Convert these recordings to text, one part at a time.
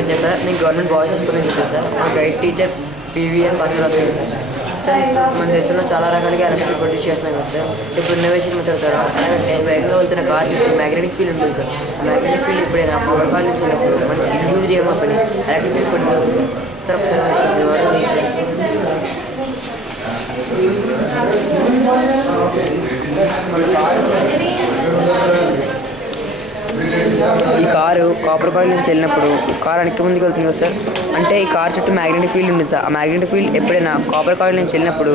విద్య sir. నేను government boys school నుంచి వచ్చాను సార్. మా గైడ్ టీచర్ PVN బాగా సార్. మన దేశంలో చాలా రకాలుగా ఎలక్ట్రిసిటీ ప్రొడ్యూస్ చేస్తున్నాం కదా సార్. ఇప్పుడు ఇన్నోవేషన్ మెథడ్ ద్వారా అలాగే వేగంగా వెళ్తున్న కార్ చుట్టూ మ్యాగ్నెటిక్ ఫీల్డ్ ఉంటుంది సార్. మ్యాగ్నెటిక్ ఫీల్డ్ ఎప్పుడైనా పవర్ కార్ నుంచి వెళ్ళినప్పుడు మనకి ఇండ్యూజ్ ఏమని ఎలక్ట్రిసిటీ ప్రొడ్యూస్ అవుతుంది సార్. సార్ ఒకసారి ఈ కారు కాపర్ కాయిల్ నుంచి వెళ్ళినప్పుడు కారు వెనక్కి ముందుకు వెళ్తుంది కదా సార్. అంటే ఈ కార్ చుట్టూ మ్యాగ్నెటిక్ ఫీల్డ్ ఉంటుంది సార్. ఆ మ్యాగ్నెటిక్ ఫీల్డ్ ఎప్పుడైనా కాపర్ కాయిల్ నుంచి వెళ్ళినప్పుడు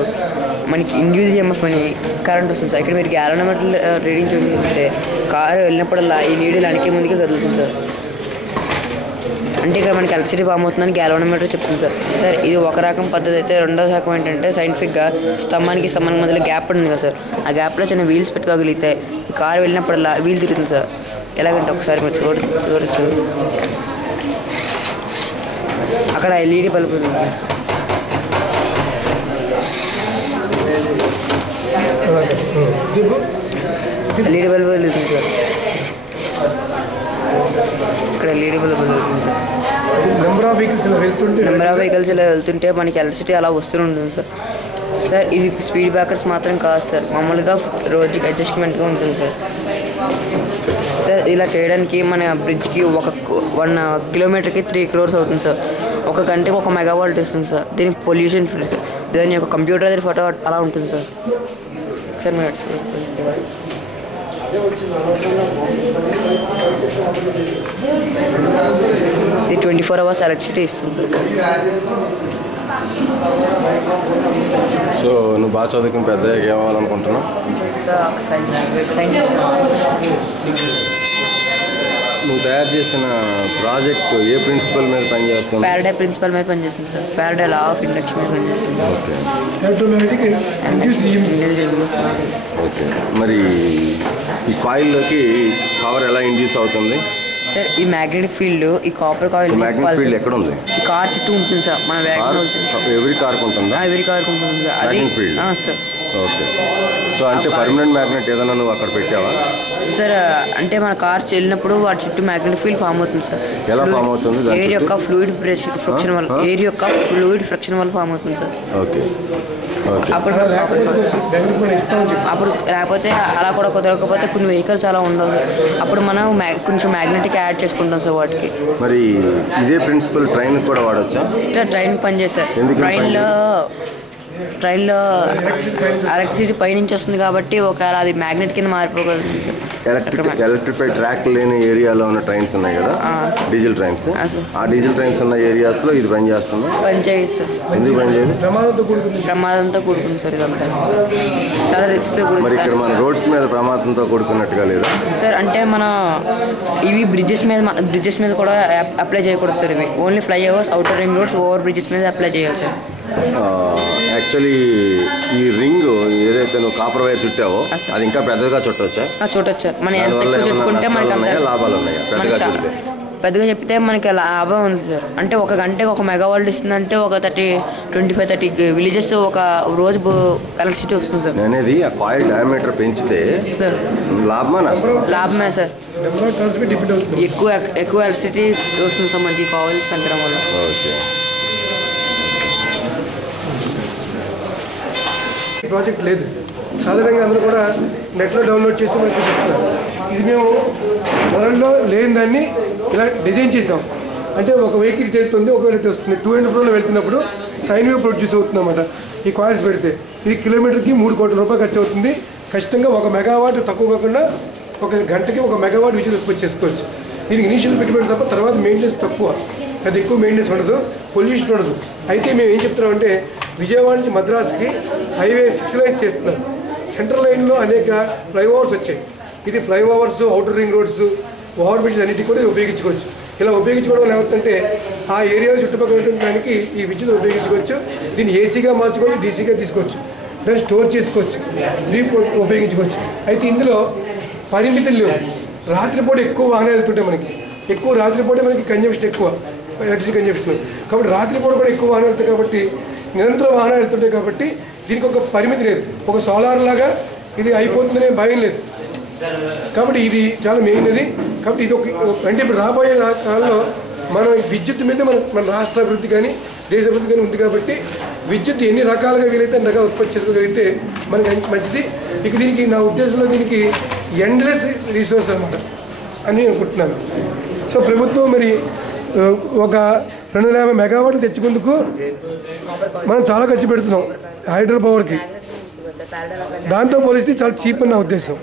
మనకి ఇండ్యూస్ EMF అని కరెంట్ వస్తుంది సార్. ఇక్కడ మీరు గ్యాలనోమీటర్ రీడింగ్ చూస్తుంటే కారు వెళ్ళినప్పుడల్లా ఈ నీడిల్ వెనక్కి ముందుకే కదులుతుంది సార్. అంటే ఇక్కడ మనకి ఎలక్ట్రిసిటీ ఫామ్ అవుతుందని గ్యాలనోమీటర్ చెప్తుంది సార్. సార్ ఇది ఒక రకం పద్ధతి అయితే, రెండో రకం ఏంటంటే సైంటిఫిక్గా స్తంభానికి మధ్యలో గ్యాప్ ఉంటుంది కదా సార్. ఆ గ్యాప్లో చిన్న వీల్స్ పెట్టుకోగలిగితే ఈ కారు వెళ్ళినప్పుడల్లా వీల్ తిరుగుతుంది సార్. ఎలాగంటే ఒకసారి మీరు చూడొచ్చు, అక్కడ LED బల్బ్ ఉంది. LED బల్బ్ వెళ్తుంది సార్. ఇక్కడ LED బల్బ్ వెళ్తుంది. నెంబర్ ఆఫ్ వెహికల్స్ ఇలా వెళ్తుంటే మనకి ఎలక్ట్రిసిటీ అలా వస్తూనే ఉంటుంది సార్. సార్ ఇది స్పీడ్ బ్రేకర్స్ మాత్రం కాదు సార్, మామూలుగా రోజుకి అడ్జస్ట్మెంట్గా ఉంటుంది సార్. సార్ ఇలా చేయడానికి మన బ్రిడ్జ్కి 1 కిలోమీటర్కి 3 crores అవుతుంది సార్. ఒక గంటకి 1 మెగావాట్ ఇస్తుంది సార్. దీనికి పొల్యూషన్ ఫ్రీ సార్. దాని యొక్క కంప్యూటర్ అది ఫోటో అలా ఉంటుంది సార్. సార్ మీరు ఇది 24 hours ఎలక్ట్రిసిటీ ఇస్తుంది సార్. సో నువ్వు బాగా చదువుకుని పెద్దగా ఏమవ్వాలనుకుంటున్నావు సార్? సైంటిస్ట్. నువ్వు తయారు చేసిన ప్రాజెక్ట్ ఏ ప్రిన్సిపల్ మీద పనిచేస్తుంది? ఫారడే ప్రిన్సిపల్ మీద పనిచేస్తుంది sir. Faraday law of induction మీద పనిచేస్తుంది. ఓకే. మరి ఈ కాయిల్లోకి పవర్ ఎలా ఇండ్యూస్ అవుతుంది సార్? ఈ మ్యాగ్నెటిక్ ఫీల్డ్ ఈ కాపర్ కాయిల్ మ్యాగ్నెటిక్ ఫీల్డ్ ఎక్కడ ఉంది? ఈ కార్ చుట్టూ ఉంటుంది సార్. మన ఎవరి కార్కి ఉంటుందా? ఎవరి కార్కి ఉంటుంది సార్. అది ఫీల్డ్ సార్. ఓకే. సో అంటే పర్మనెంట్ మ్యాగ్నెట్ ఏదైనా నువ్వు అక్కడ పెట్టావా సార్? అంటే మన కార్స్ వెళ్ళినప్పుడు వాటి చుట్టూ మ్యాగ్నెటిక్ ఫీల్డ్ ఫామ్ అవుతుంది సార్. ఎలా ఫామ్ అవుతుంది? ఎయిర్ యొక్క ఫ్లూయిడ్ ఫ్రిక్షన్ వల్ల ఫామ్ అవుతుంది సార్. ఓకే. అప్పుడు లేకపోతే అలా కూడా కుదరకపోతే కొన్ని వెహికల్స్ అలా ఉండవు. అప్పుడు మనం కొంచెం మ్యాగ్నెటిక్ యాడ్ చేసుకుంటాం సార్ వాటికి. మరి ఇదే ప్రిన్సిపల్ ట్రైన్ కూడా వాడచ్చా? ట్రైన్ పనిచేస్తారు. ట్రైన్లో ఎలక్ట్రిసిటీ పైనుంచి వస్తుంది కాబట్టి ఒకవేళ అది మ్యాగ్నెట్ కింద మారిపోగలుగుతుంది. ఎలక్ట్రిఫైడ్ ట్రాక్ లేని ఏరియాలో ఉన్న ట్రైన్స్ ఉన్నాయి కదా, డీజిల్ ట్రైన్స్. ఆ డీజిల్ ట్రైన్స్ ఉన్న ఏరియాస్లో ఇది పనిచేస్తుంది. పనిచేయదు సార్. ఎందుకు పనిచేయదు? ప్రమాదంతో కూడుకుంది సార్. ఇదంతా చాలా రిస్క్. మరి ఇక్కడ మన రోడ్స్ మీద ప్రమాదంతో కూడుకున్నట్టుగా లేదా సార్? అంటే మన ఇవి బ్రిడ్జెస్ మీద కూడా అప్లై చేయకూడదు సార్. ఇవి only flyovers, outer ring roads, over bridges మీద అప్లై చేయాలి సార్. యాక్చువల్లీ ఈ రింగ్ ఏదైతే నువ్వు కాపర్ వైర్ చుట్టావో అది ఇంకా పెద్దగా చుట్టవచ్చా? చూడొచ్చు. మన చుట్టుకుంటే మనకి లాభాలు ఉన్నాయా? పెద్దగా చెప్తే మనకి లాభం ఉంది సార్. అంటే ఒక గంటకి 1 మెగావాట్ ఇస్తుందంటే ఒక 25-30 విలేజెస్ ఒక రోజు ఎలక్ట్రిసిటీ వస్తుంది సార్. అనేది ఆ కాయిల్ డయామీటర్ పెంచితే సార్ లాభమే సార్. ఎక్కువ ఎలక్ట్రిసిటీ వస్తుంది సార్ మనకి కాయిల్స్ పెంచడం వల్ల. ఓకే. ప్రాజెక్ట్ లేదు. సాధారణంగా అందరూ కూడా నెట్లో డౌన్లోడ్ చేసి మనం చూపిస్తున్నారు. ఇది మేము వరల్డ్లో లేని దాన్ని ఇలా డిజైన్ చేసాం. అంటే ఒక వెహికల్ ఇటు వెళ్తుంది, ఒక వెహికల్ వస్తుంది. 200 Pro వెళ్తున్నప్పుడు సైన్ వేవ్ ప్రొడ్యూస్ అవుతుంది అన్నమాట. ఈ కాయిల్స్ పెడితే ఇది కిలోమీటర్కి 3 కోట్ల రూపాయలు ఖర్చు అవుతుంది. ఖచ్చితంగా 1 మెగావాట్ తక్కువ కాకుండా ఒక గంటకి 1 మెగావాట్ విద్యుత్ ఉత్పత్తి చేసుకోవచ్చు. దీనికి ఇనీషియల్ పెట్టుబడి తప్ప తర్వాత మెయింటెనెన్స్ తక్కువ, అది ఎక్కువ మెయింటెనెన్స్ ఉండదు, పొల్యూషన్ ఉండదు. అయితే మేము ఏం చెప్తున్నామంటే విజయవాడ నుంచి మద్రాసుకి హైవే 6 లైన్స్ చేస్తున్నాం. సెంట్రల్ లైన్లో అనేక ఫ్లైఓవర్స్ వచ్చాయి. ఇది flyovers, outer ring roads, over bridge అన్నిటికీ కూడా ఉపయోగించుకోవచ్చు. ఇలా ఉపయోగించుకోవడం వల్ల ఏమవుతుందంటే ఆ ఏరియాలో చుట్టుపక్కల ఉండడానికి ఈ విద్యుత్ ఉపయోగించుకోవచ్చు. దీన్ని ఏసీగా మార్చుకోవచ్చు, డీసీగా తీసుకోవచ్చు, దాన్ని స్టోర్ చేసుకోవచ్చు, ఉపయోగించుకోవచ్చు. అయితే ఇందులో పరిమితులు లేవు. రాత్రిపూట ఎక్కువ వాహనాలు వెళ్తుంటాయి. రాత్రిపూట మనకి కన్జంప్షన్ ఎక్కువ, ఎలక్ట్రిసిటీ కన్జంప్షన్. కాబట్టి రాత్రిపూట కూడా ఎక్కువ వాహనాలు వెళ్తాయి. కాబట్టి నిరంతరం వాహనాలు వెళ్తుంటాయి. కాబట్టి దీనికి ఒక పరిమితి లేదు. ఒక సోలార్ లాగా ఇది అయిపోతుందనే భయం లేదు. కాబట్టి ఇది చాలా మెయిన్ అది. కాబట్టి ఇది అంటే ఇప్పుడు రాబోయే కాలంలో మనం విద్యుత్ మీద మన రాష్ట్ర అభివృద్ధి కానీ దేశ అభివృద్ధి కానీ ఉంది కాబట్టి విద్యుత్ ఎన్ని రకాలుగా వీలైతే అన్ని రకాలు ఉత్పత్తి చేసుకోగలిగితే మనకి మంచిది. ఇక దీనికి నా ఉద్దేశంలో దీనికి ఎండ్లెస్ రిసోర్స్ అనమాట అని అనుకుంటున్నాను. సో ప్రభుత్వం మరి ఒక 250 మెగావాట్లు తెచ్చుకుందుకు మనం చాలా ఖర్చు పెడుతున్నాం హైడ్రో పవర్కి. దాంతో పోలిస్తే చాలా చీప్ అని నా ఉద్దేశం.